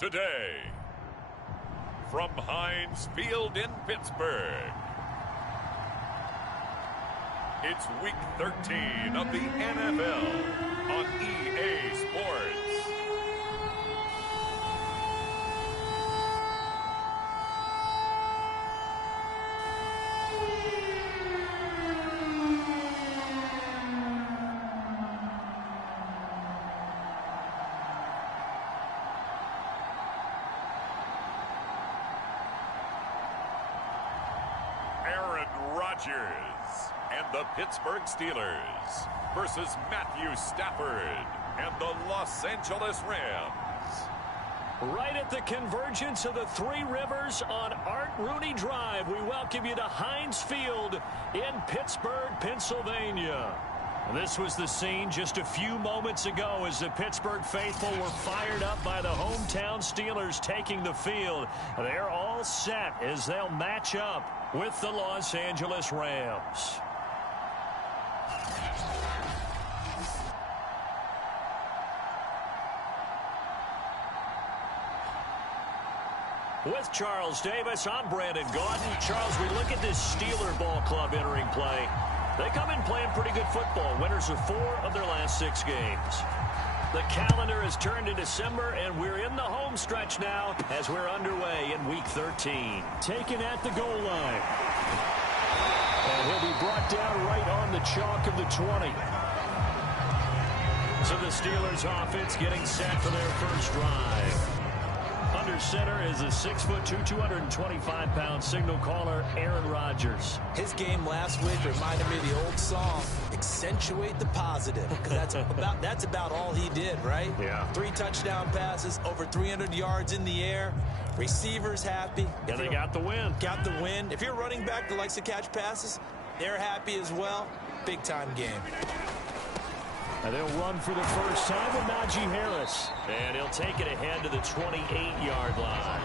today, from Heinz Field in Pittsburgh, it's Week 13 of the NFL on EA Sports. Aaron Rodgers and the Pittsburgh Steelers versus Matthew Stafford and the Los Angeles Rams. Right at the convergence of the Three Rivers on Art Rooney Drive, we welcome you to Heinz Field in Pittsburgh, Pennsylvania. This was the scene just a few moments ago as the Pittsburgh faithful were fired up by the hometown Steelers taking the field. They're all set as they'll match up with the Los Angeles Rams. With Charles Davis, I'm Brandon Gaudin. Charles, we look at this Steeler ball club entering play. They come in playing pretty good football. Winners of 4 of their last 6 games. The calendar has turned to December, and we're in the home stretch now as we're underway in Week 13. Taken at the goal line. And he'll be brought down right on the chalk of the 20. So the Steelers offense getting set for their first drive. Under center is a 6'2", 225-pound signal caller, Aaron Rodgers. His game last week reminded me of the old song, accentuate the positive, because that's about all he did, right? Yeah. 3 touchdown passes, over 300 yards in the air, receivers happy. And they got the win. Got the win. If you're running back that likes to catch passes, they're happy as well. Big-time game. And they'll run for the first time with Najee Harris. And he'll take it ahead to the 28-yard line.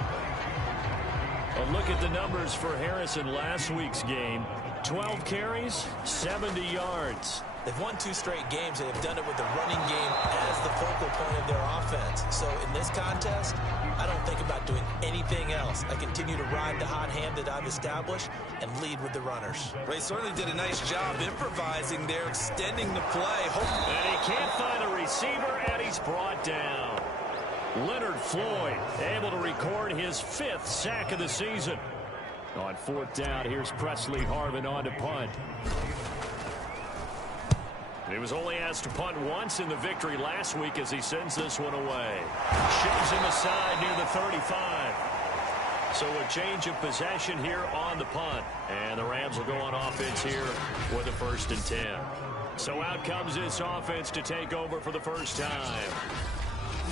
A look at the numbers for Harris in last week's game. 12 carries, 70 yards. They've won 2 straight games. They've done it with the running game as the focal point of their offense. So in this contest, I don't think about doing anything else. I continue to ride the hot hand that I've established and lead with the runners. Ray certainly did a nice job improvising there, extending the play. And he can't find a receiver, and he's brought down. Leonard Floyd able to record his 5th sack of the season. On 4th down, here's Presley Harvin on to punt. He was only asked to punt once in the victory last week as he sends this one away. Shoves him aside near the 35. So a change of possession here on the punt. And the Rams will go on offense here with a 1st and 10. So out comes this offense to take over for the first time.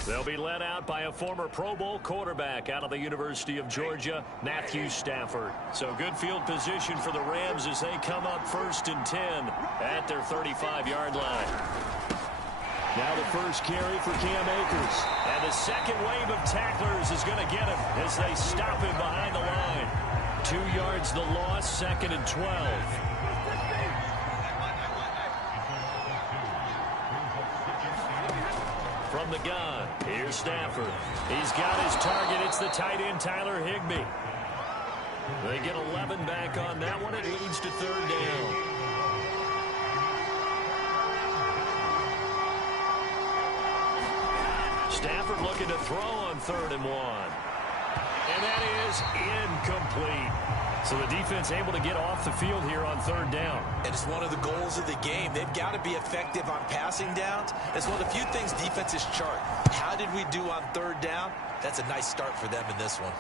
They'll be led out by a former Pro Bowl quarterback out of the University of Georgia, Matthew Stafford. So good field position for the Rams as they come up 1st and 10 at their 35-yard line. Now the first carry for Cam Akers. And the second wave of tacklers is going to get him as they stop him behind the line. 2 yards the loss, 2nd and 12. From the gun, here's Stafford. He's got his target. It's the tight end, Tyler Higbee. They get 11 back on that one. It leads to 3rd down. Stafford looking to throw on 3rd and 1. And that is incomplete. So the defense able to get off the field here on 3rd down. And it's one of the goals of the game. They've got to be effective on passing downs. It's one of the few things defenses chart. How did we do on 3rd down? That's a nice start for them in this one.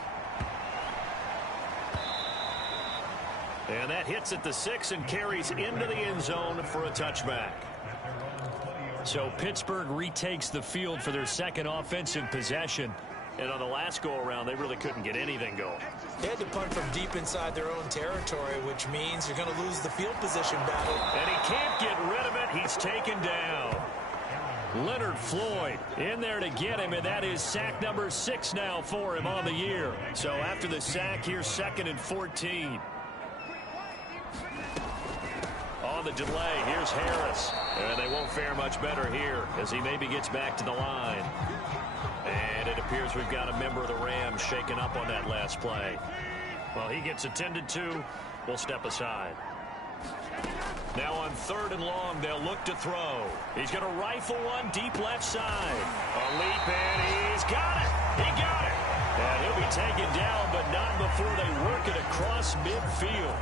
And that hits at the 6 and carries into the end zone for a touchback. So Pittsburgh retakes the field for their 2nd offensive possession. And on the last go-around, they really couldn't get anything going. They had to punt from deep inside their own territory, which means you're going to lose the field position battle. And he can't get rid of it. He's taken down. Leonard Floyd in there to get him, and that is sack number 6 now for him on the year. So after the sack, here's 2nd and 14. On the delay, here's Harris. And they won't fare much better here as he maybe gets back to the line. And it appears we've got a member of the Rams shaken up on that last play. Well, he gets attended to. We'll step aside. Now on 3rd and long, they'll look to throw. He's going to rifle one deep left side. A leap, and he's got it. He got it. And he'll be taken down, but not before they work it across midfield.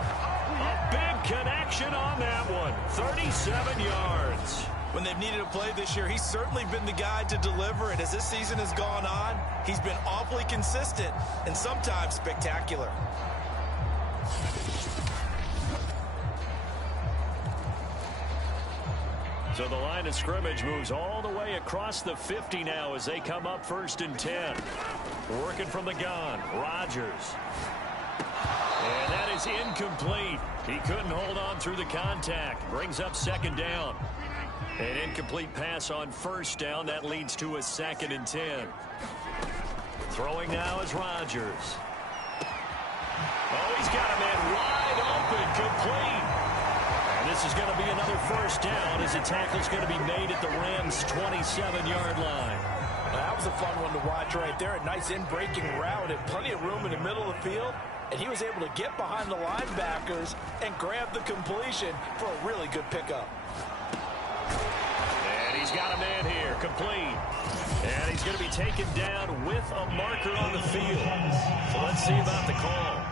A big connection on that one. 37 yards. When they've needed a play this year, he's certainly been the guy to deliver it. As this season has gone on, he's been awfully consistent and sometimes spectacular. So the line of scrimmage moves all the way across the 50 now as they come up 1st and 10. Working from the gun, Rodgers. And that is incomplete. He couldn't hold on through the contact. Brings up 2nd down. An incomplete pass on 1st down. That leads to a 2nd and 10. Throwing now is Rodgers. Oh, he's got a man wide open, complete. And this is going to be another 1st down as the tackle's going to be made at the Rams' 27-yard line. That was a fun one to watch right there. A nice in-breaking route and plenty of room in the middle of the field. And he was able to get behind the linebackers and grab the completion for a really good pickup. And he's got a man here, complete. And he's going to be taken down with a marker on the field. So let's see about the call.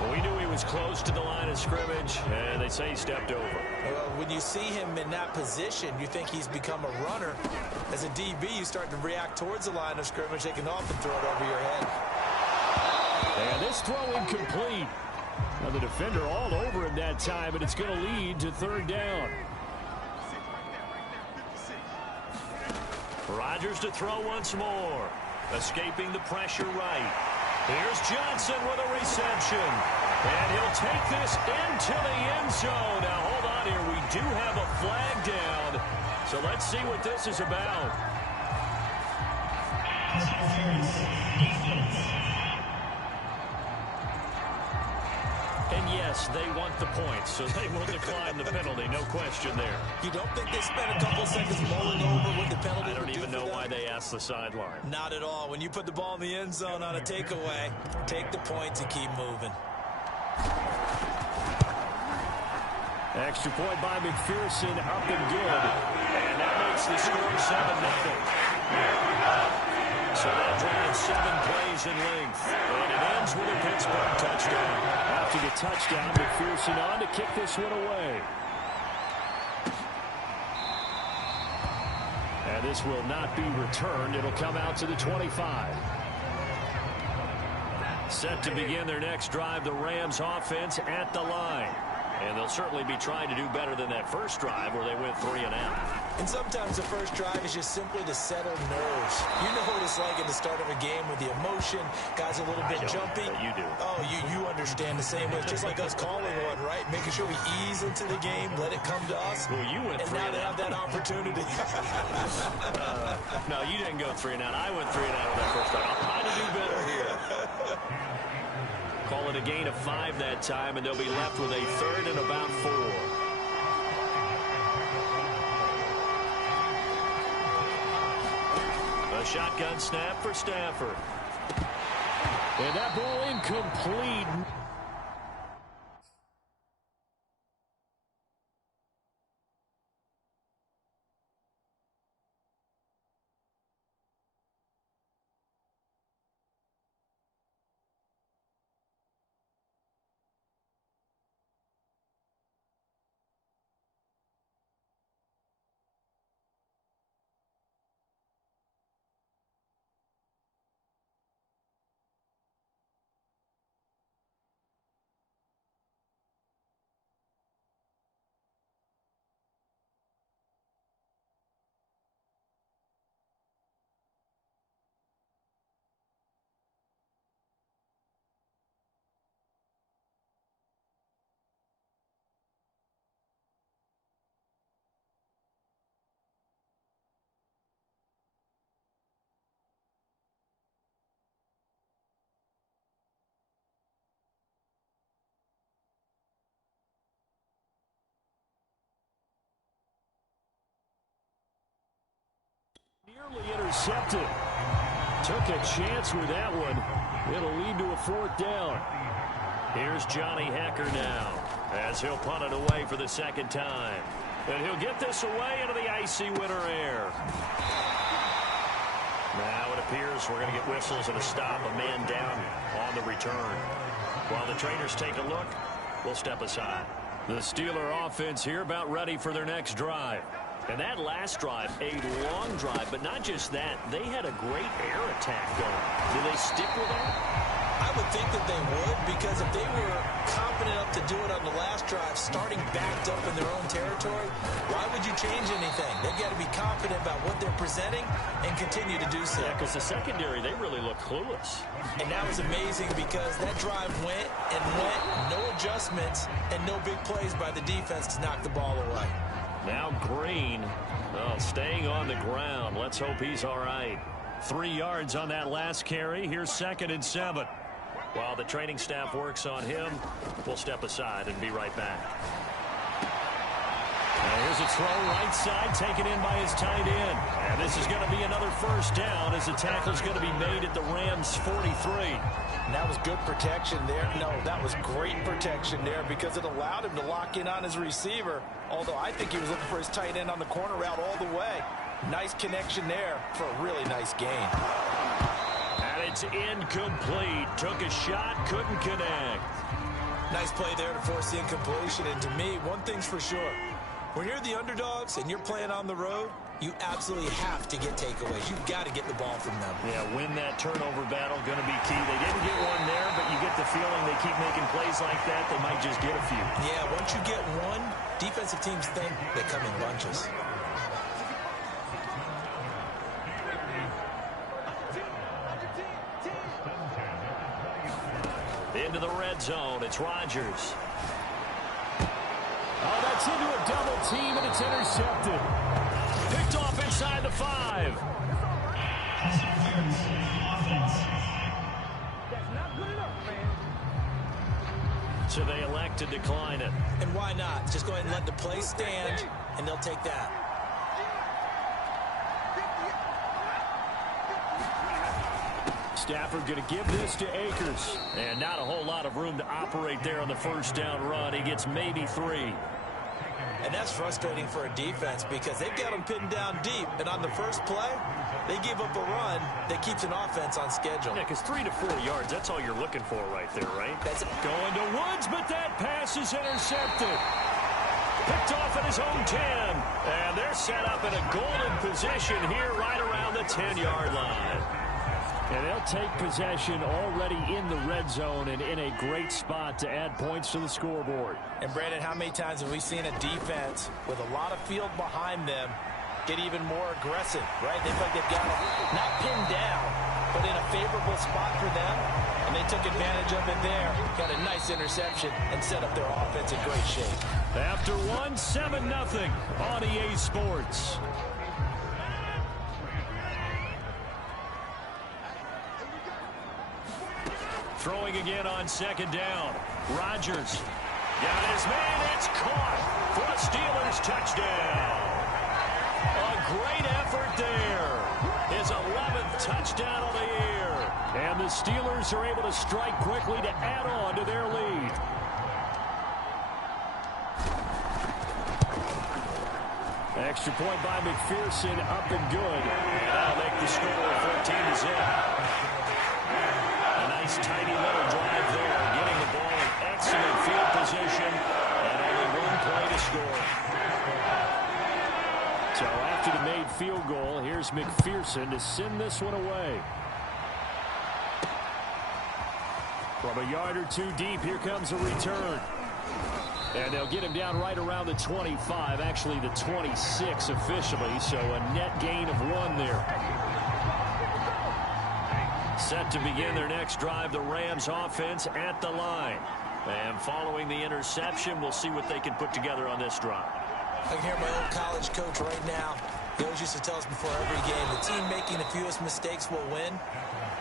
Well, we knew he was close to the line of scrimmage, and they say he stepped over. Well, when you see him in that position, you think he's become a runner. As a DB, you start to react towards the line of scrimmage. They can often throw it over your head. And this throw incomplete. Now the defender all over him that time, and it's going to lead to 3rd down. Rodgers to throw once more. Escaping the pressure right. Here's Johnson with a reception. And he'll take this into the end zone. Now, hold on here. We do have a flag down. So let's see what this is about. And yes, they want the points, so they will decline the penalty. No question there. You don't think they spent a couple seconds mulling over what the penalty I don't would do even know for them? why they asked the sideline. Not at all. When you put the ball in the end zone on a takeaway, take the points and keep moving. Extra point by McPherson, up and good. And that makes the score 7-0. So that drive 7 plays in length. And it ends with a Pittsburgh touchdown. After the touchdown, McPherson on to kick this one away. And this will not be returned. It'll come out to the 25. Set to begin their next drive, the Rams offense at the line. And they'll certainly be trying to do better than that first drive where they went 3 and out. And sometimes the first drive is just simply to settle nerves. You know what it's like at the start of a game with the emotion, guys a little bit jumpy. You do. Oh, you understand the same way. It's just like us calling one, right? Making sure we ease into the game, let it come to us. Well, you went and 3 now and they out. have that opportunity. No, you didn't go 3 and out. I went 3 and out on that first drive. I'll try to do better here. Call it a gain of 5 that time, and they'll be left with a 3rd and about 4. A shotgun snap for Stafford. And that ball incomplete. intercepted. Took a chance with that one. It'll lead to a 4th down. Here's Johnny Hecker now as he'll punt it away for the 2nd time. And he'll get this away into the icy winter air. Now it appears we're going to get whistles and a stop, a man down on the return. While the trainers take a look, we'll step aside. The Steeler offense here about ready for their next drive. And that last drive, a long drive, but not just that. They had a great air attack going. Do they stick with that? I would think that they would, because if they were confident enough to do it on the last drive, starting backed up in their own territory, why would you change anything? They've got to be confident about what they're presenting and continue to do so. Yeah, because the secondary, they really look clueless. And that was amazing because that drive went and went, no adjustments, and no big plays by the defense to knock the ball away. Now Green, staying on the ground. Let's hope he's all right. 3 yards on that last carry. Here's 2nd and 7. While the training staff works on him, we'll step aside and be right back. Now here's a throw right side, taken in by his tight end. And this is going to be another 1st down as the tackle's going to be made at the Rams' 43. And that was good protection there. No, that was great protection there because it allowed him to lock in on his receiver. Although I think he was looking for his tight end on the corner route all the way. Nice connection there for a really nice gain. And it's incomplete. Took a shot, couldn't connect. Nice play there to force the incompletion. And to me, one thing's for sure. When you're the underdogs and you're playing on the road, you absolutely have to get takeaways. You've got to get the ball from them. Yeah, win that turnover battle, going to be key. They didn't get one there, but you get the feeling they keep making plays like that, they might just get a few. Yeah, once you get one, defensive teams think they come in bunches. Into the red zone, it's Rodgers. Oh, that's into a double team, and it's intercepted. Picked off inside the 5. So they elect to decline it. And why not? Just go ahead and let the play stand, and they'll take that. Stafford going to give this to Akers. And not a whole lot of room to operate there on the 1st down run. He gets maybe 3. And that's frustrating for a defense because they've got them pinned down deep. And on the first play, they give up a run that keeps an offense on schedule. Yeah, because 3 to 4 yards, that's all you're looking for right there, right? That's going to Woods, but that pass is intercepted. Picked off at his own 10. And they're set up in a golden position here right around the 10-yard line. And they'll take possession already in the red zone and in a great spot to add points to the scoreboard. And, Brandon, how many times have we seen a defense with a lot of field behind them get even more aggressive, right? They feel like they've got them not pinned down, but in a favorable spot for them, and they took advantage of it there. Got a nice interception and set up their offense in great shape. After 7-0 on EA Sports. Throwing again on 2nd down. Rodgers got his man. It's caught for a Steelers touchdown. A great effort there. His 11th touchdown of the year. And the Steelers are able to strike quickly to add on to their lead. Extra point by McPherson, up and good. And that'll make the score 14-0. Nice tidy little drive there, getting the ball in excellent field position, and only 1 play to score. So after the made field goal, here's McPherson to send this one away. From a yard or 2 deep, here comes a return. And they'll get him down right around the 25, actually the 26 officially, so a net gain of 1 there. Set to begin their next drive, the Rams offense at the line. And following the interception, we'll see what they can put together on this drive. I can hear my old college coach right now. He always used to tell us before every game, the team making the fewest mistakes will win.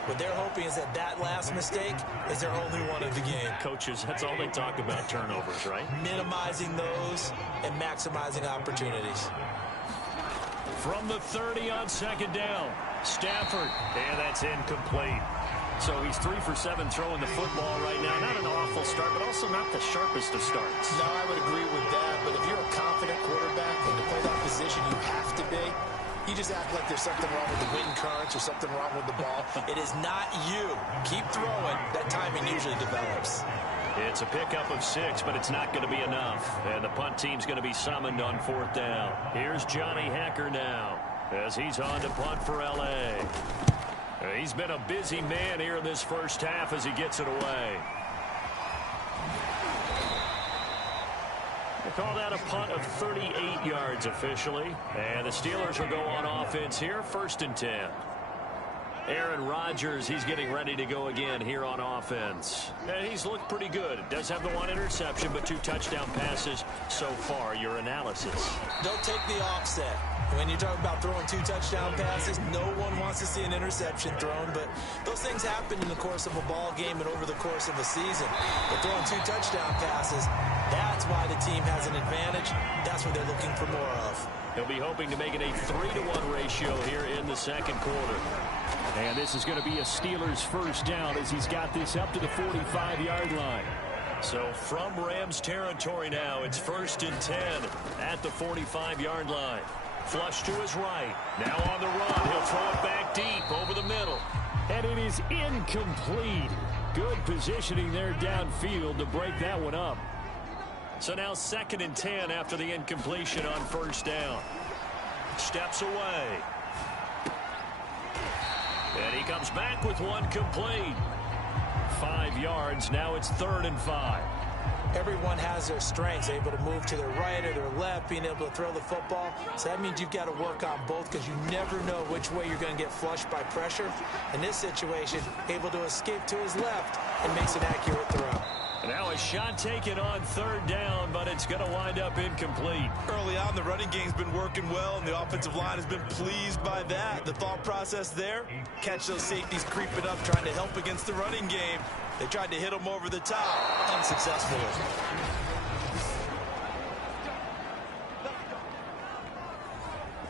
What they're hoping is that that last mistake is their only one of the game. Coaches, that's all they talk about, turnovers, right? Minimizing those and maximizing opportunities. From the 30 on second down. Stafford, and that's incomplete. So he's 3 for 7 throwing the football right now. Not an awful start, but also not the sharpest of starts. No, I would agree with that. But if you're a confident quarterback and to play that position, you have to be. You just act like there's something wrong with the wind currents or something wrong with the ball. It is not you. Keep throwing. That timing usually develops. It's a pickup of 6, but it's not going to be enough. And the punt team's going to be summoned on 4th down. Here's Johnny Hacker now as he's on to punt for L.A. He's been a busy man here in this first half as he gets it away. They call that a punt of 38 yards officially. And the Steelers will go on offense here, 1st and 10. Aaron Rodgers, he's getting ready to go again here on offense. And he's looked pretty good. Does have the 1 interception, but 2 touchdown passes so far. Your analysis. Don't take the offset. When you're talking about throwing 2 touchdown passes, no one wants to see an interception thrown, but those things happen in the course of a ball game and over the course of a season. But throwing 2 touchdown passes, that's why the team has an advantage. That's what they're looking for more of. He'll be hoping to make it a 3-to-1 ratio here in the second quarter. And this is going to be a Steelers first down as he's got this up to the 45-yard line. So from Rams territory now, it's 1st and 10 at the 45-yard line. Flush to his right. Now on the run. He'll throw it back deep over the middle. And it is incomplete. Good positioning there downfield to break that one up. So now 2nd and 10 after the incompletion on 1st down. Steps away. And he comes back with 1 complete. 5 yards. Now it's 3rd and 5. Everyone has their strengths, able to move to their right or their left, being able to throw the football. So that means you've got to work on both because you never know which way you're going to get flushed by pressure. In this situation, able to escape to his left and makes an accurate throw. Now a shot taken on 3rd down, but it's going to wind up incomplete. Early on, the running game's been working well, and the offensive line has been pleased by that. The thought process there, catch those safeties creeping up, trying to help against the running game. They tried to hit them over the top, unsuccessfully.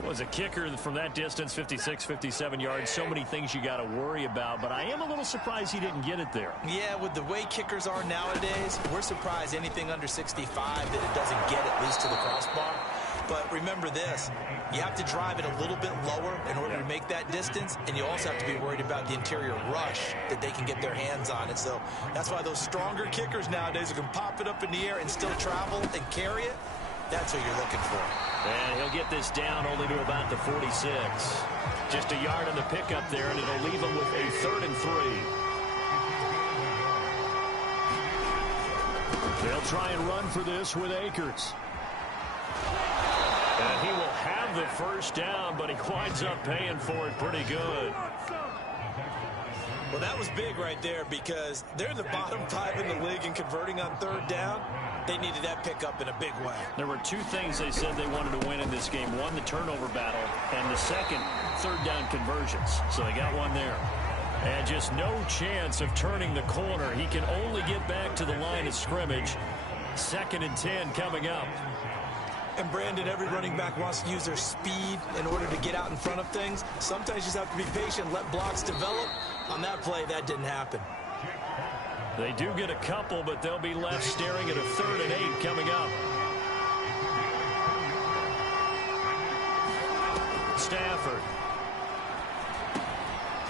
Was a kicker from that distance, 56, 57 yards. So many things you got to worry about, but I am a little surprised he didn't get it there. Yeah, with the way kickers are nowadays, we're surprised anything under 65 that it doesn't get at least to the crossbar. But remember this, you have to drive it a little bit lower in order to make that distance, and you also have to be worried about the interior rush that they can get their hands on it. So that's why those stronger kickers nowadays who can pop it up in the air and still travel and carry it, that's what you're looking for. And he'll get this down only to about the 46. Just a yard on the pickup there, and it'll leave him with a 3rd and 3. They'll try and run for this with Akers. And he will have the first down, but he winds up paying for it pretty good. Well, that was big right there because they're in the bottom 5 in the league in converting on 3rd down. They needed that pickup in a big way. There were 2 things they said they wanted to win in this game. One, the turnover battle, and the second, 3rd down conversions. So they got one there. And just no chance of turning the corner. He can only get back to the line of scrimmage. 2nd and 10 coming up. And Brandon, every running back wants to use their speed in order to get out in front of things. Sometimes you just have to be patient, let blocks develop. On that play, that didn't happen. They do get a couple, but they'll be left staring at a 3rd and 8 coming up. Stafford.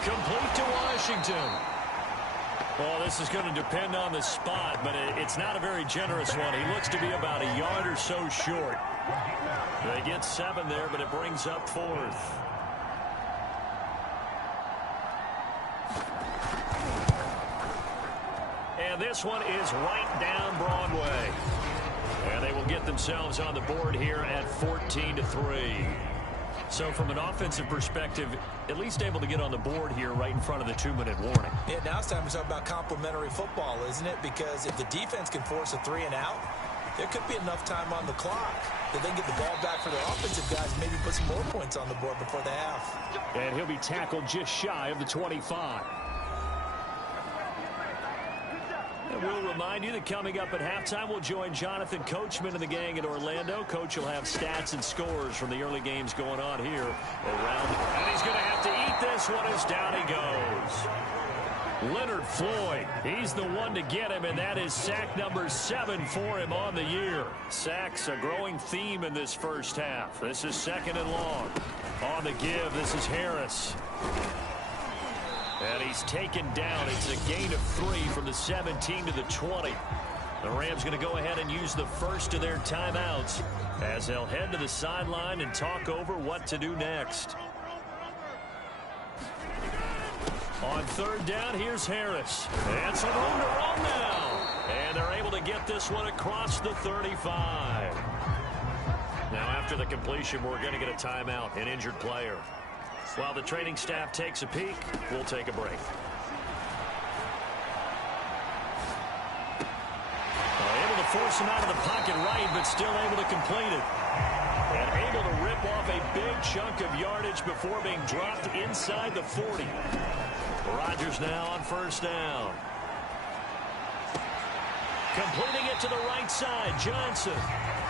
Complete to Washington. Well, this is going to depend on the spot, but it's not a very generous one. He looks to be about a yard or so short. They get 7 there, but it brings up 4th. And this one is right down Broadway. And they will get themselves on the board here at 14-3. So from an offensive perspective, at least able to get on the board here right in front of the 2-minute warning. Yeah, now it's time to talk about complementary football, isn't it? Because if the defense can force a 3 and out, there could be enough time on the clock that they can get the ball back for their offensive guys and maybe put some more points on the board before the half. And he'll be tackled just shy of the 25. And we'll remind you that coming up at halftime, we'll join Jonathan Coachman and the gang in Orlando. Coach will have stats and scores from the early games going on here around. And he's going to have to eat this one as down he goes. Leonard Floyd, he's the one to get him, and that is sack number 7 for him on the year. Sacks a growing theme in this first half. This is 2nd and long. On the give, this is Harris. And he's taken down. It's a gain of 3 from the 17 to the 20. The Rams going to go ahead and use the first of their timeouts as they'll head to the sideline and talk over what to do next. On 3rd down, here's Harris. And some room to run now. And they're able to get this one across the 35. Now, after the completion, we're going to get a timeout, an injured player. While the training staff takes a peek, we'll take a break. Able to force him out of the pocket right, but still able to complete it. And able to rip off a big chunk of yardage before being dropped inside the 40. Rodgers now on 1st down. Completing it to the right side, Johnson.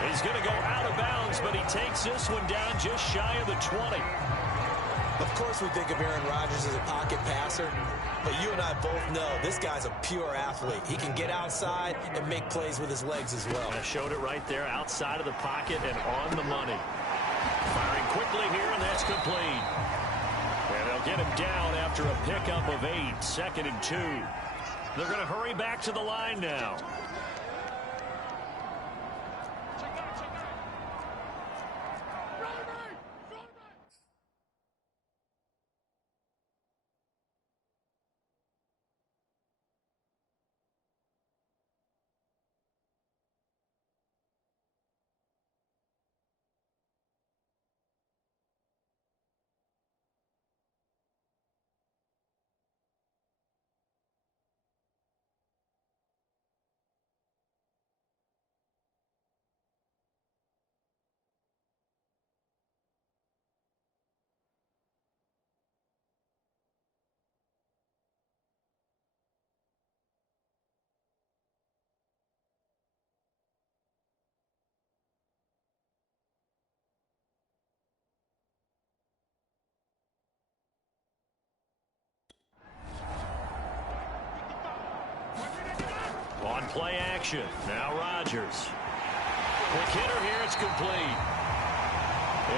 He's going to go out of bounds, but he takes this one down just shy of the 20. Of course we think of Aaron Rodgers as a pocket passer, but you and I both know this guy's a pure athlete. He can get outside and make plays with his legs as well. I showed it right there, outside of the pocket and on the money. Firing quickly here, and that's complete. And they'll get him down after a pickup of 8, 2nd and 2. They're going to hurry back to the line now. On play action, now Rodgers. Quick hitter here, it's complete.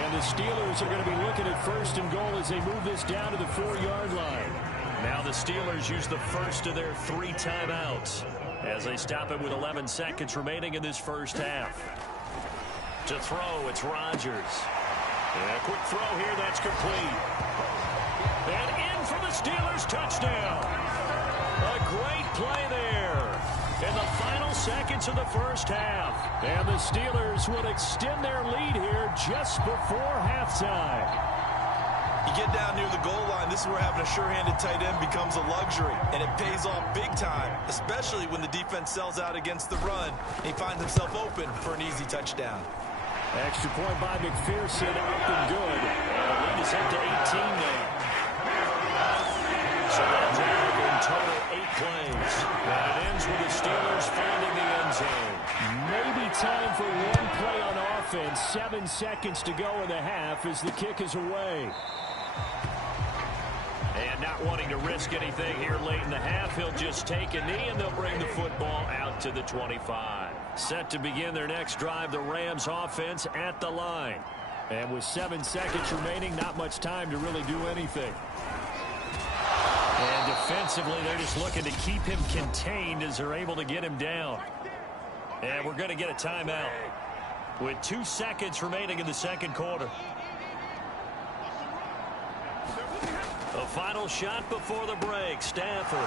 And the Steelers are going to be looking at 1st and goal as they move this down to the 4-yard line. Now the Steelers use the first of their 3 timeouts as they stop it with 11 seconds remaining in this first half. To throw, it's Rodgers. And a quick throw here, that's complete. And in for the Steelers, touchdown. A great play there in the final seconds of the first half. And the Steelers would extend their lead here just before halftime. You get down near the goal line, this is where having a sure-handed tight end becomes a luxury, and it pays off big time, especially when the defense sells out against the run. He finds himself open for an easy touchdown. Extra point by McPherson, up and good. And the lead is up to 18 now. So that's in total 8 plays. And it ends with the Steelers finding the end zone. Maybe time for one play on offense. 7 seconds to go in the half as the kick is away. And not wanting to risk anything here late in the half, he'll just take a knee and they'll bring the football out to the 25. Set to begin their next drive, the Rams offense at the line. And with 7 seconds remaining, not much time to really do anything. And defensively, they're just looking to keep him contained as they're able to get him down. And we're going to get a timeout with 2 seconds remaining in the second quarter. The final shot before the break, Stafford.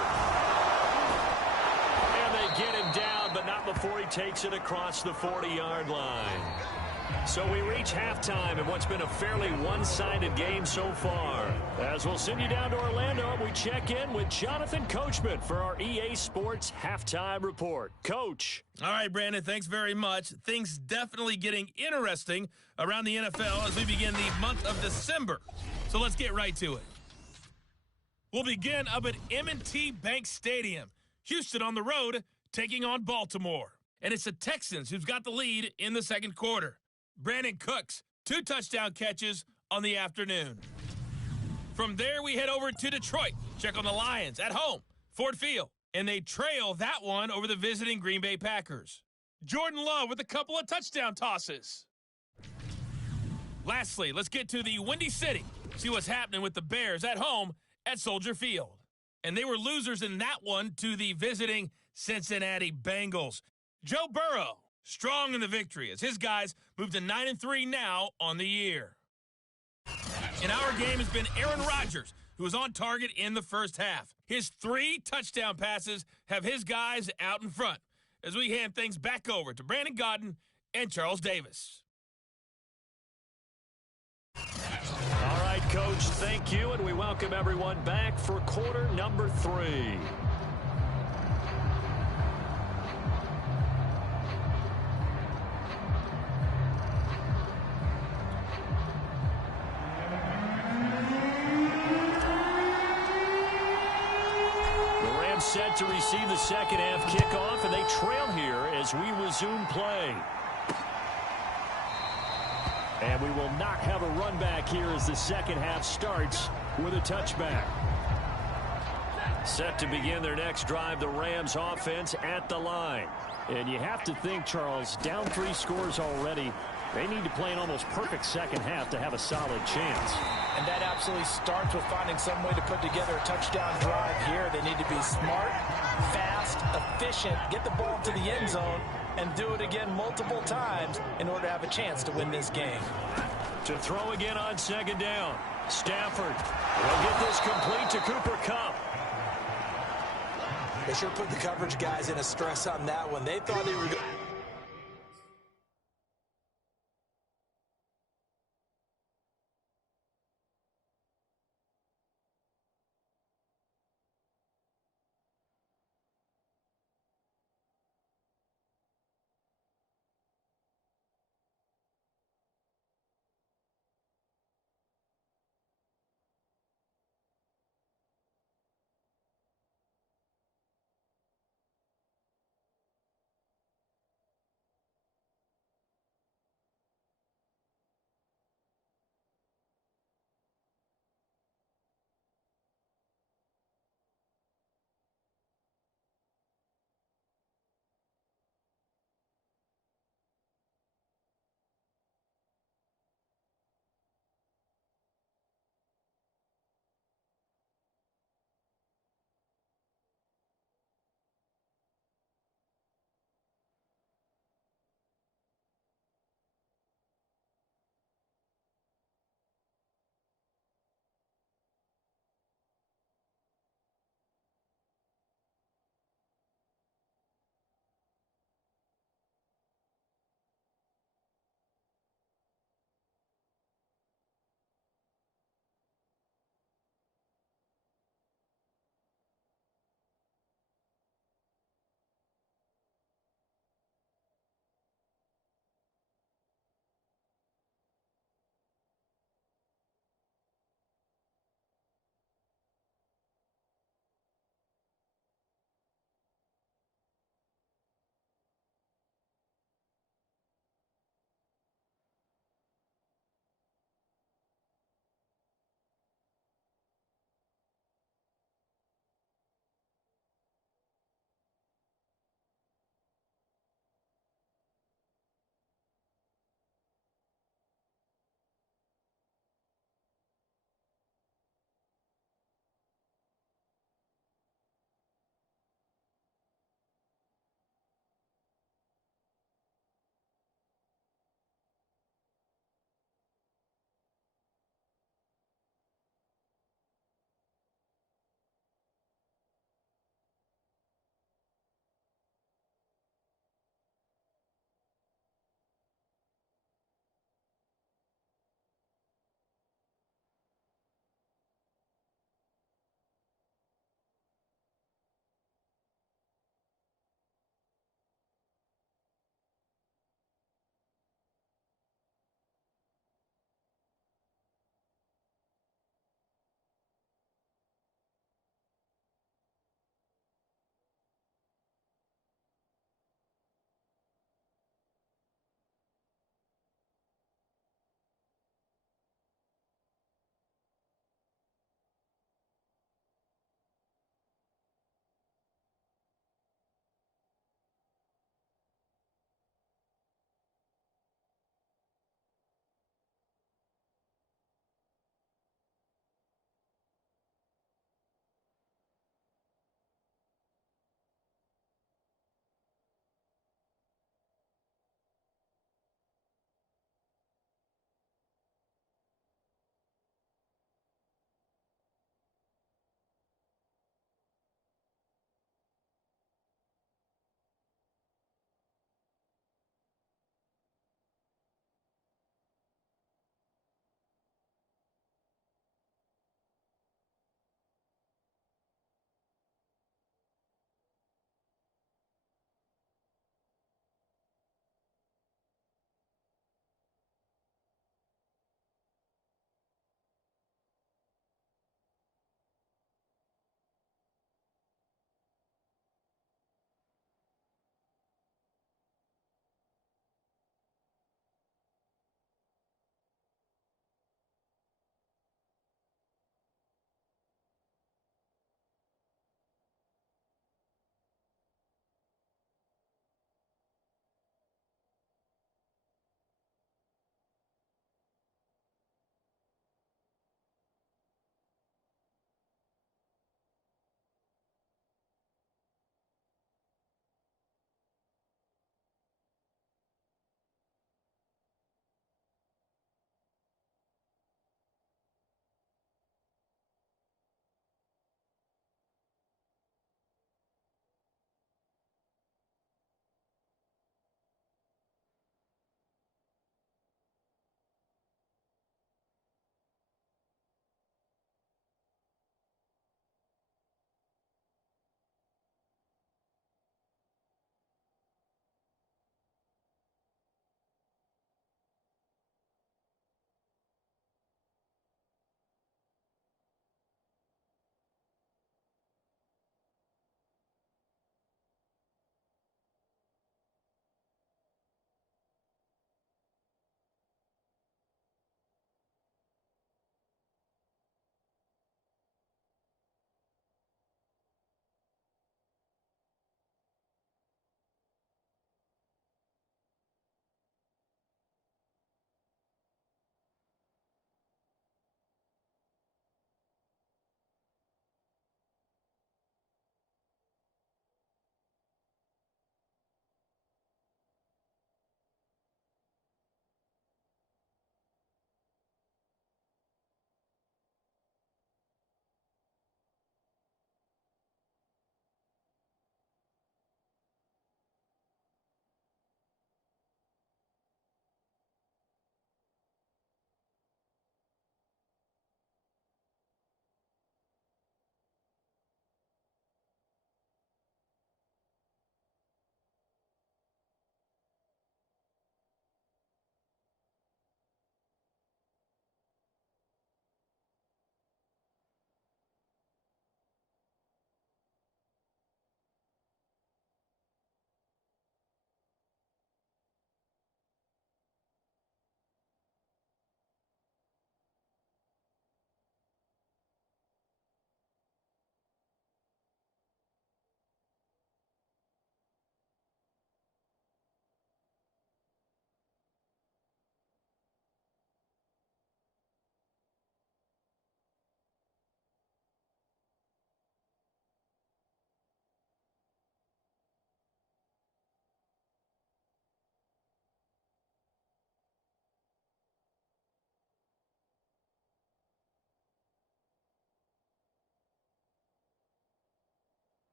And they get him down, but not before he takes it across the 40-yard line. So we reach halftime in what's been a fairly one-sided game so far. As we'll send you down to Orlando, we check in with Jonathan Coachman for our EA Sports Halftime Report. Coach. All right, Brandon, thanks very much. Things definitely getting interesting around the NFL as we begin the month of December. So let's get right to it. We'll begin up at M&T Bank Stadium. Houston on the road taking on Baltimore. And it's the Texans who's got the lead in the second quarter. Brandon Cooks, 2 touchdown catches on the afternoon. From there, we head over to Detroit. Check on the Lions at home, Ford Field. And they trail that one over the visiting Green Bay Packers. Jordan Love with a couple of touchdown tosses. Lastly, let's get to the Windy City. See what's happening with the Bears at home at Soldier Field. And they were losers in that one to the visiting Cincinnati Bengals. Joe Burrow, strong in the victory as his guys move to 9-3 now on the year. In our game has been Aaron Rodgers, who was on target in the first half. His 3 touchdown passes have his guys out in front as we hand things back over to Brandon Godden and Charles Davis. All right, Coach, thank you, and we welcome everyone back for quarter number 3. Set to receive the second half kickoff, and they trail here as we resume play. And we will not have a run back here as the second half starts with a touchback. Set to begin their next drive, the Rams offense at the line. And you have to think, Charles, down 3 scores already. They need to play an almost perfect second half to have a solid chance. And that absolutely starts with finding some way to put together a touchdown drive here. They need to be smart, fast, efficient, get the ball to the end zone, and do it again multiple times in order to have a chance to win this game. To throw again on second down. Stafford will get this complete to Cooper Kupp. They sure put the coverage guys in a stress on that one. They thought they were going.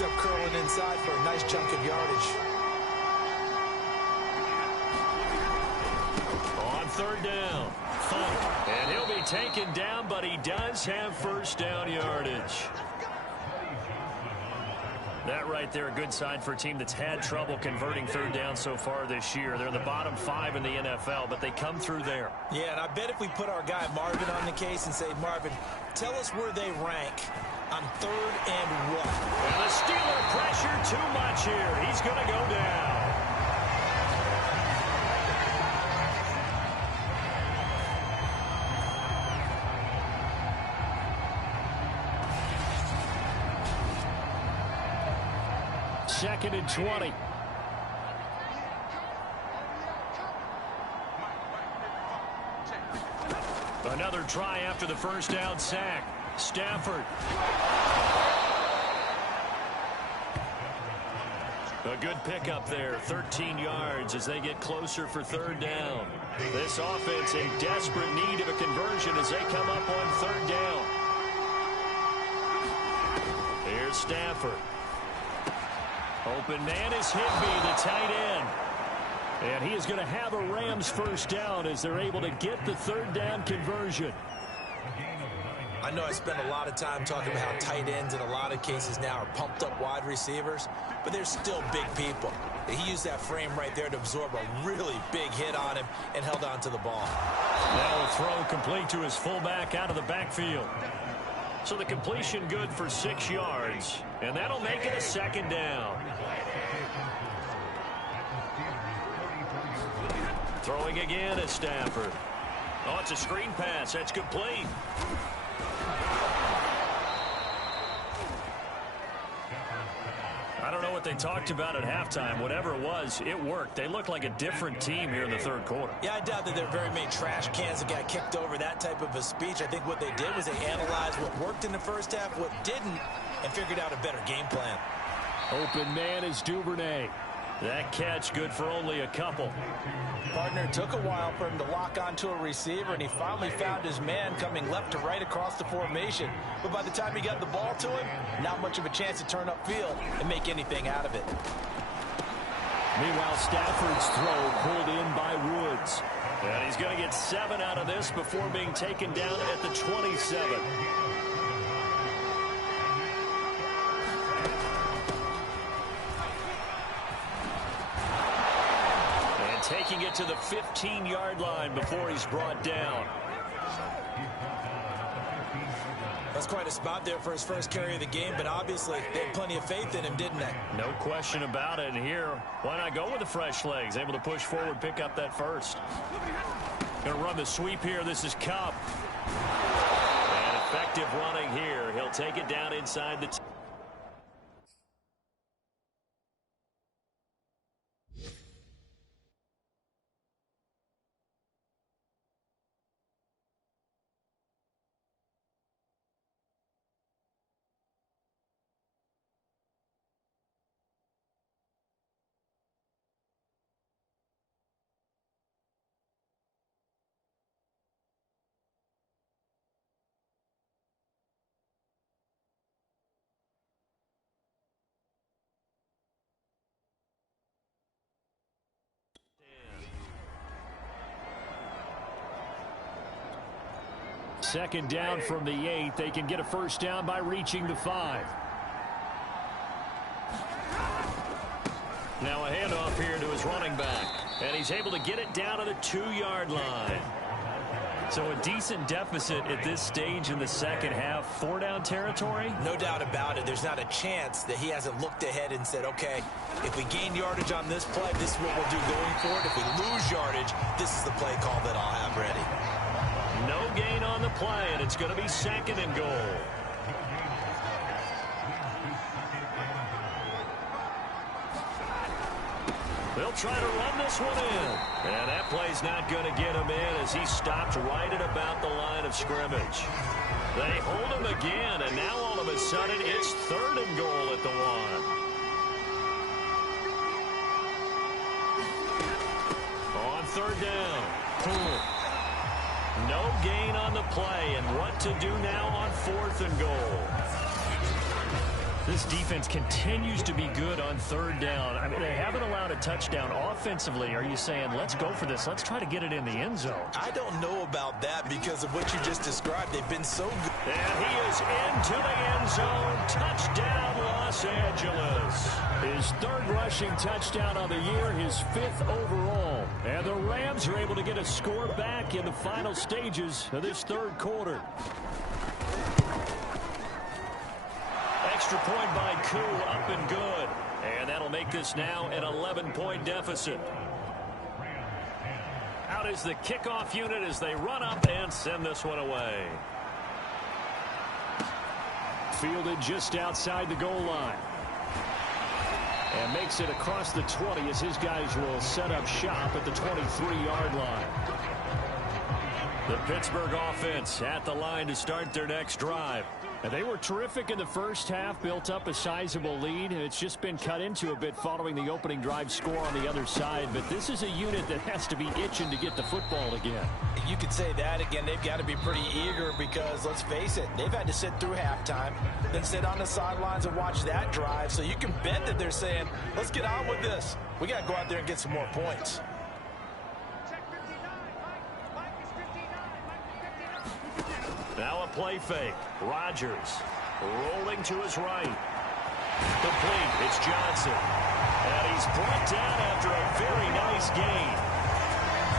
ends up curling inside for a nice chunk of yardage. On third down, Funk. And he'll be taken down, but he does have first down yardage. That right there, a good sign for a team that's had trouble converting third down so far this year. They're in the bottom 5 in the NFL, but they come through there. Yeah, and I bet if we put our guy Marvin on the case and say, Marvin, tell us where they rank on 3rd and 1. And the Steeler pressure too much here. He's going to go down. Second and 20. Another try after the first down sack. Stafford. A good pickup there. 13 yards as they get closer for third down. This offense in desperate need of a conversion as they come up on third down. Here's Stafford. Open man is Higbee, the tight end. And he is going to have a Rams first down as they're able to get the third down conversion. I know I spent a lot of time talking about how tight ends in a lot of cases now are pumped up wide receivers, but they're still big people. He used that frame right there to absorb a really big hit on him and held on to the ball. Now a throw complete to his fullback out of the backfield. So the completion good for 6 yards, and that'll make it a second down. Throwing again is Stafford. Oh, it's a screen pass. That's complete. I don't know what they talked about at halftime. Whatever it was, it worked. They looked like a different team here in the third quarter. Yeah, I doubt that there are very many trash cans that got kicked over that type of a speech. I think what they did was they analyzed what worked in the first half, what didn't, and figured out a better game plan. Open man is Duvernay. That catch good for only a couple. Partner, it took a while for him to lock onto a receiver, and he finally found his man coming left to right across the formation. But by the time he got the ball to him, not much of a chance to turn upfield and make anything out of it. Meanwhile, Stafford's throw pulled in by Woods. And he's going to get 7 out of this before being taken down at the 27. Taking it to the 15-yard line before he's brought down. That's quite a spot there for his first carry of the game, but obviously they had plenty of faith in him, didn't they? No question about it. And here, why not go with the fresh legs? Able to push forward, pick up that first. Going to run the sweep here. This is Cup. And effective running here. He'll take it down inside the 10. Second down from the 8. They can get a first down by reaching the 5. Now a handoff here to his running back. And he's able to get it down to the 2-yard line. So a decent deficit at this stage in the second half. 4-down territory? No doubt about it. There's not a chance that he hasn't looked ahead and said, okay, if we gain yardage on this play, this is what we'll do going forward. If we lose yardage, this is the play call that I'll have ready. No gain on the play, and it's going to be second and goal. They'll try to run this one in. And that play's not going to get him in as he stopped right at about the line of scrimmage. They hold him again, and now all of a sudden it's third and goal at the 1. On third down. Boom. No gain on the play, and what to do now on 4th and goal. This defense continues to be good on third down. I mean, they haven't allowed a touchdown offensively. Are you saying, let's go for this? Let's try to get it in the end zone. I don't know about that because of what you just described. They've been so good. And he is into the end zone. Touchdown, Los Angeles. His third rushing touchdown of the year, his 5th overall. And the Rams are able to get a score back in the final stages of this third quarter. Extra point by Koo, up and good. And that'll make this now an 11-point deficit. Out is the kickoff unit as they run up and send this one away. Fielded just outside the goal line. And makes it across the 20 as his guys will set up shop at the 23-yard line. The Pittsburgh offense at the line to start their next drive. And they were terrific in the first half, built up a sizable lead. It's just been cut into a bit following the opening drive score on the other side. But this is a unit that has to be itching to get the football again. You could say that again. They've got to be pretty eager because, let's face it, they've had to sit through halftime, then sit on the sidelines and watch that drive. So you can bet that they're saying, let's get on with this. We got to go out there and get some more points. Now a play fake. Rodgers rolling to his right. Complete. It's Johnson. And he's brought down after a very nice gain.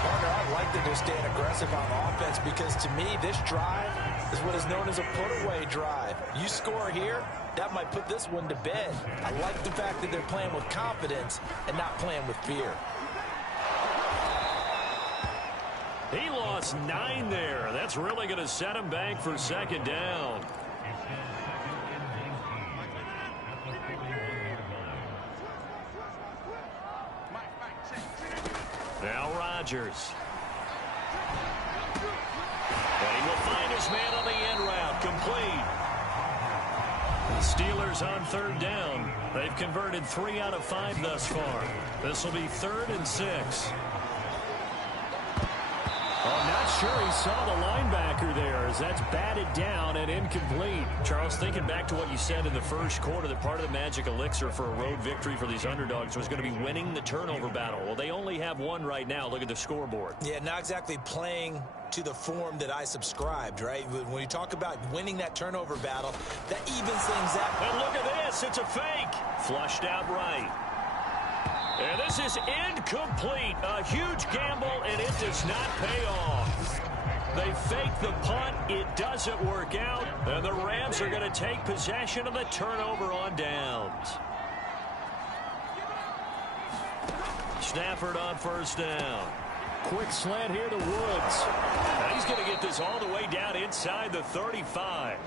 Partner, I'd like that they're staying aggressive on offense because to me, this drive is what is known as a put-away drive. You score here, that might put this one to bed. I like the fact that they're playing with confidence and not playing with fear. He lost 9 there. That's really going to set him back for second down. Now Rodgers. And he will find his man on the end route. Complete. The Steelers on third down. They've converted 3 out of 5 thus far. This will be 3rd and 6. I'm not sure he saw the linebacker there as that's batted down and incomplete. Charles, thinking back to what you said in the first quarter, that part of the magic elixir for a road victory for these underdogs was going to be winning the turnover battle. Well, they only have one right now. Look at the scoreboard. Yeah, not exactly playing to the form that I subscribed, right? When you talk about winning that turnover battle, that evens things out. And look at this. It's a fake. Flushed out right. And this is incomplete. A huge gamble, and it does not pay off. They fake the punt. It doesn't work out. And the Rams are going to take possession of the turnover on downs. Stafford on first down. Quick slant here to Woods. And he's going to get this all the way down inside the 35.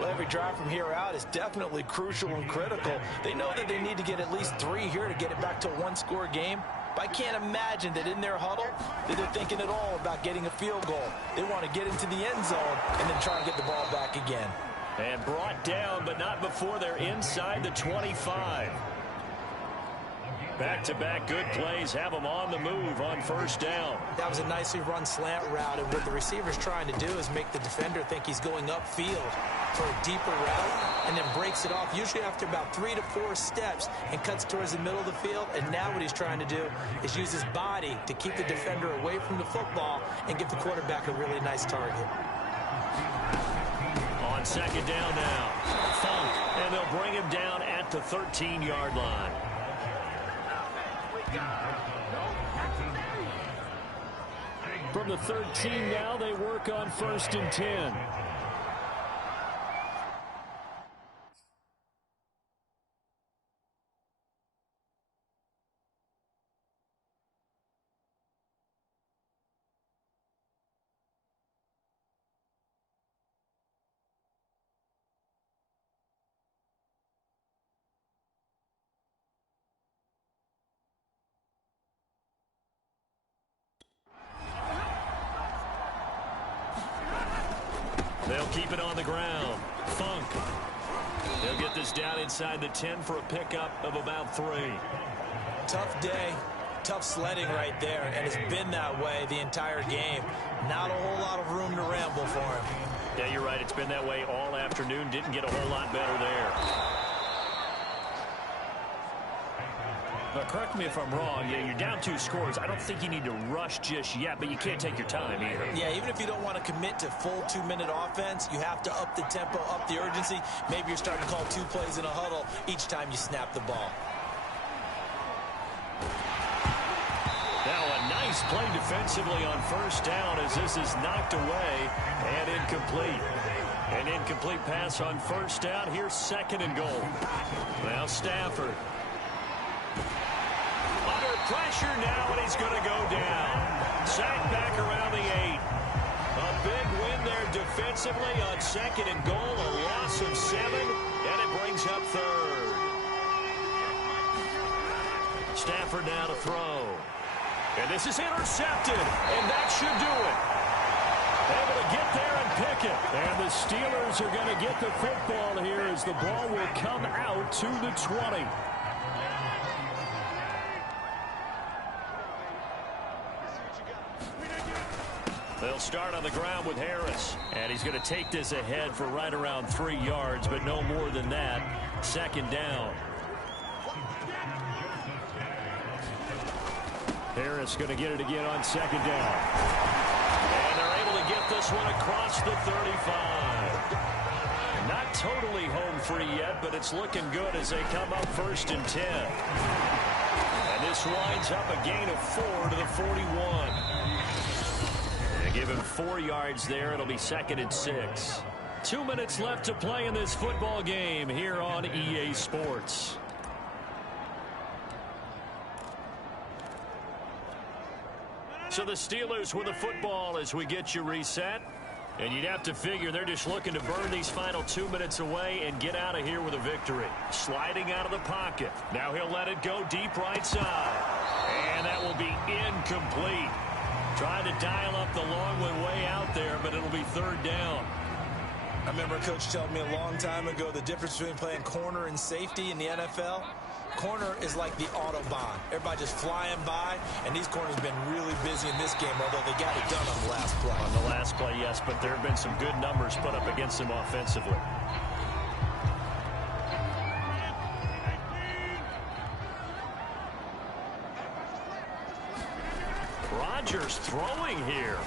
Well, every drive from here out is definitely crucial and critical. They know that they need to get at least 3 here to get it back to a one-score game. But I can't imagine that in their huddle that they're thinking at all about getting a field goal. They want to get into the end zone and then try and get the ball back again. And brought down, but not before they're inside the 25. Back-to-back good plays have them on the move on first down. That was a nicely run slant route, and what the receiver's trying to do is make the defender think he's going upfield for a deeper route and then breaks it off, usually after about 3 to 4 steps, and cuts towards the middle of the field. And now what he's trying to do is use his body to keep the defender away from the football and give the quarterback a really nice target. On second down now, Funk, and they'll bring him down at the 13-yard line. From the 13 now, they work on 1st and 10. They'll keep it on the ground. Funk. They'll get this down inside the 10 for a pickup of about 3. Tough day, tough sledding right there, and it's been that way the entire game. Not a whole lot of room to ramble for him. Yeah, you're right. It's been that way all afternoon. Didn't get a whole lot better there. Now, correct me if I'm wrong. Yeah, you're down 2 scores. I don't think you need to rush just yet, but you can't take your time either. Yeah, even if you don't want to commit to full 2-minute offense, you have to up the tempo, up the urgency. Maybe you're starting to call 2 plays in a huddle each time you snap the ball. Now a nice play defensively on first down as this is knocked away and incomplete. An incomplete pass on first down. Here's 2nd and goal. Now Stafford. Under pressure now, and he's going to go down. Sacked back around the 8. A big win there defensively on 2nd and goal. A loss of 7, and it brings up 3rd. Stafford now to throw. And this is intercepted, and that should do it. Able to get there and pick it. And the Steelers are going to get the football here as the ball will come out to the 20. They'll start on the ground with Harris. And he's going to take this ahead for right around 3 yards, but no more than that. 2nd down. Harris going to get it again on 2nd down. And they're able to get this one across the 35. Not totally home free yet, but it's looking good as they come up 1st and 10. And this winds up a gain of 4 to the 41. They give him 4 yards there. It'll be 2nd and 6. 2 minutes left to play in this football game here on EA Sports. So the Steelers with the football as we get you reset. And you'd have to figure they're just looking to burn these final 2 minutes away and get out of here with a victory. Sliding out of the pocket. Now he'll let it go deep right side. And that will be incomplete. Trying to dial up the long one way out there, but it'll be 3rd down. I remember a coach telling me a long time ago the difference between playing corner and safety in the NFL. Corner is like the Autobahn. Everybody just flying by, and these corners have been really busy in this game, although they got it done on the last play. On the last play, yes, but there have been some good numbers put up against them offensively. Rodgers throwing here.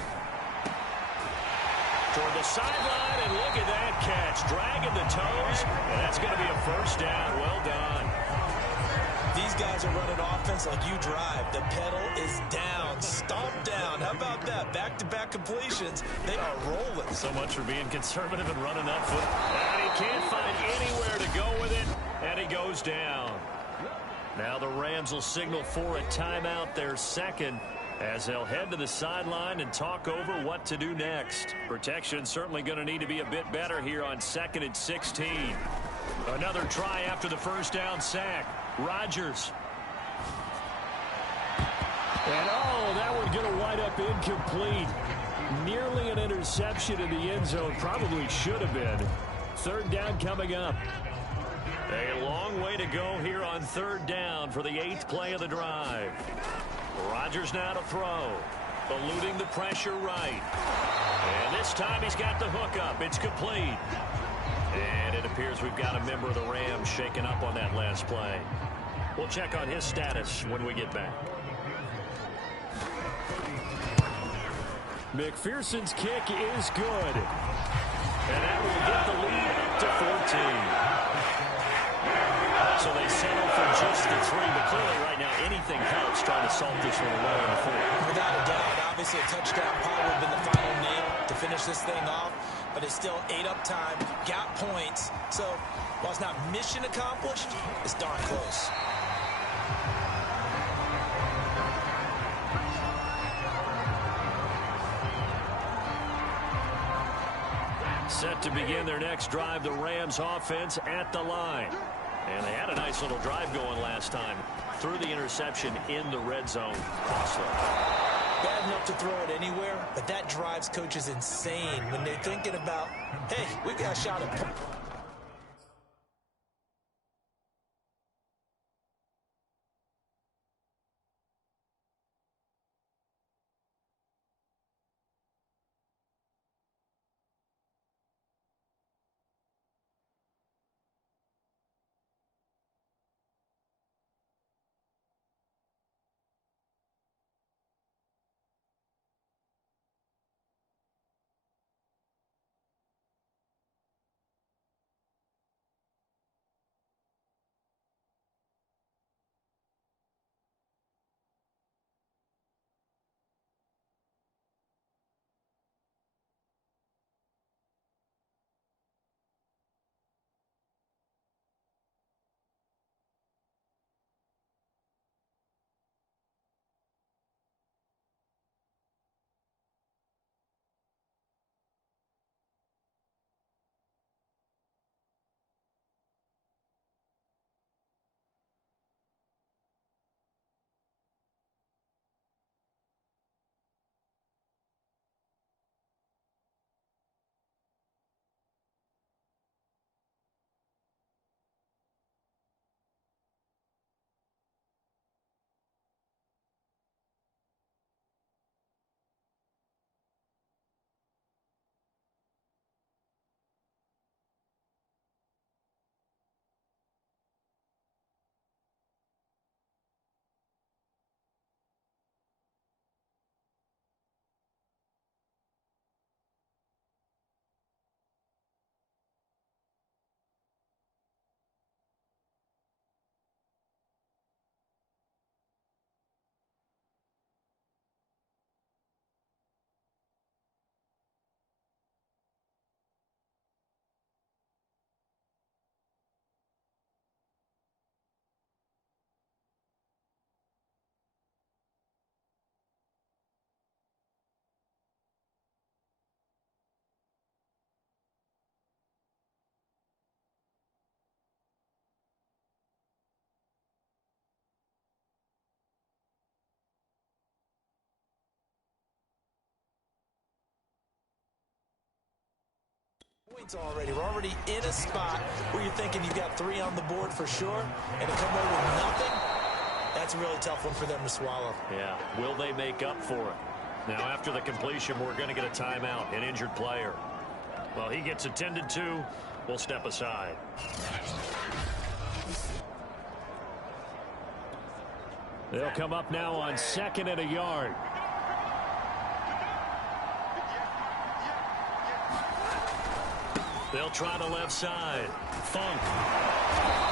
Toward the sideline, and look at that catch. Dragging the toes, and that's going to be a 1st down. Well done. These guys are running offense like you drive. The pedal is down, stomped down. How about that? Back-to-back completions. They are rolling. So much for being conservative and running that foot. And he can't find anywhere to go with it, and he goes down. Now the Rams will signal for a timeout, their 2nd, as they'll head to the sideline and talk over what to do next. Protection certainly going to need to be a bit better here on 2nd and 16. Another try after the 1st down sack. Rodgers. And that one's going to wind up incomplete. Nearly an interception in the end zone. Probably should have been. 3rd down coming up. A long way to go here on 3rd down for the 8th play of the drive. Rodgers now to throw. Eluding the pressure right. And this time he's got the hook up. It's complete. And it appears we've got a member of the Rams shaken up on that last play. We'll check on his status when we get back. McPherson's kick is good. And that will get the lead up to 14. So they settle for just the 3, but clearly right now anything helps trying to salt this one away in the 4th. Without a doubt, obviously a touchdown probably would have been the final nail to finish this thing off, but it's still 8 up time, got points. So while it's not mission accomplished, it's darn close. Set to begin their next drive, the Rams offense at the line. And they had a nice little drive going last time. Threw the interception in the red zone. Costly. Bad enough to throw it anywhere, but that drives coaches insane when they're thinking about, hey, we got a shot at Already. We're already in a spot where you're thinking you've got 3 on the board for sure, and to come away with nothing, that's a really tough one for them to swallow. Yeah, will they make up for it? Now, after the completion, we're going to get a timeout, an injured player. Well, he gets attended to. We'll step aside. They'll come up now on 2nd and a yard. They'll try the left side. Funk.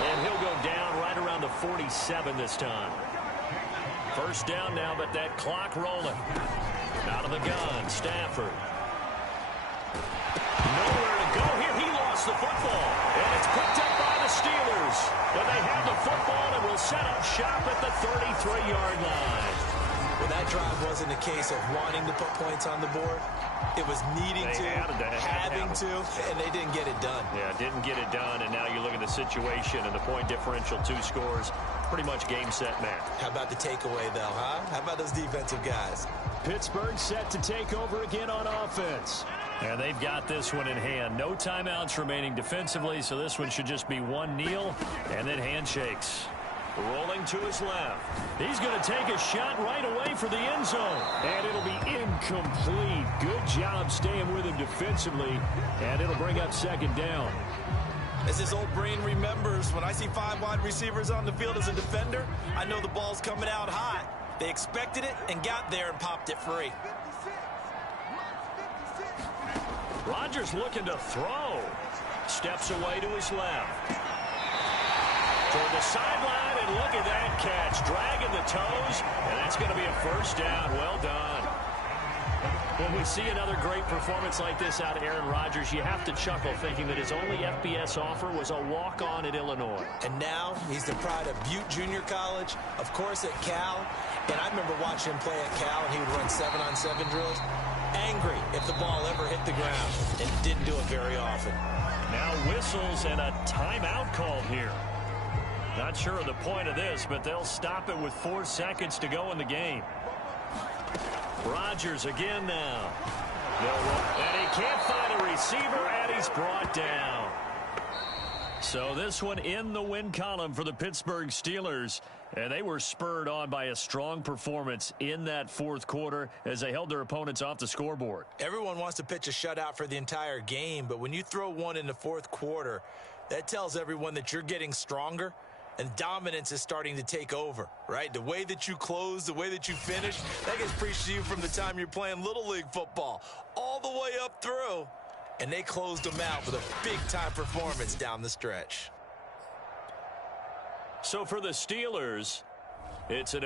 And he'll go down right around the 47 this time. First down now, but that clock rolling. Out of the gun, Stafford. Nowhere to go here. He lost the football. And it's picked up by the Steelers. But they have the football and will set up shop at the 33-yard line. Well, that drive wasn't a case of wanting to put points on the board. It was needing to, having to, and they didn't get it done. Yeah, didn't get it done, and now you look at the situation and the point differential, 2 scores, pretty much game, set, match. How about the takeaway, though, huh? How about those defensive guys? Pittsburgh set to take over again on offense. And they've got this one in hand. No timeouts remaining defensively, so this one should just be one kneel and then handshakes. Rolling to his left. He's going to take a shot right away for the end zone. And it'll be incomplete. Good job staying with him defensively. And it'll bring up 2nd down. As his old brain remembers, when I see 5 wide receivers on the field as a defender, I know the ball's coming out hot. They expected it and got there and popped it free. Rodgers looking to throw. Steps away to his left. Toward the sideline, and look at that catch. Dragging the toes, and that's going to be a first down. Well done. When we see another great performance like this out of Aaron Rodgers, you have to chuckle thinking that his only FBS offer was a walk-on at Illinois. And now he's the pride of Butte Junior College, of course at Cal. And I remember watching him play at Cal, and he would run 7-on-7 drills. Angry if the ball ever hit the ground, and didn't do it very often. Now whistles and a timeout called here. Not sure of the point of this, but they'll stop it with 4 seconds to go in the game. Rodgers again now. And he can't find a receiver, and he's brought down. So this one in the win column for the Pittsburgh Steelers. And they were spurred on by a strong performance in that 4th quarter as they held their opponents off the scoreboard. Everyone wants to pitch a shutout for the entire game, but when you throw one in the 4th quarter, that tells everyone that you're getting stronger. And dominance is starting to take over, right? The way that you close, the way that you finish, that gets preached to you from the time you're playing Little League football all the way up through. And they closed them out with a big-time performance down the stretch. So for the Steelers, it's an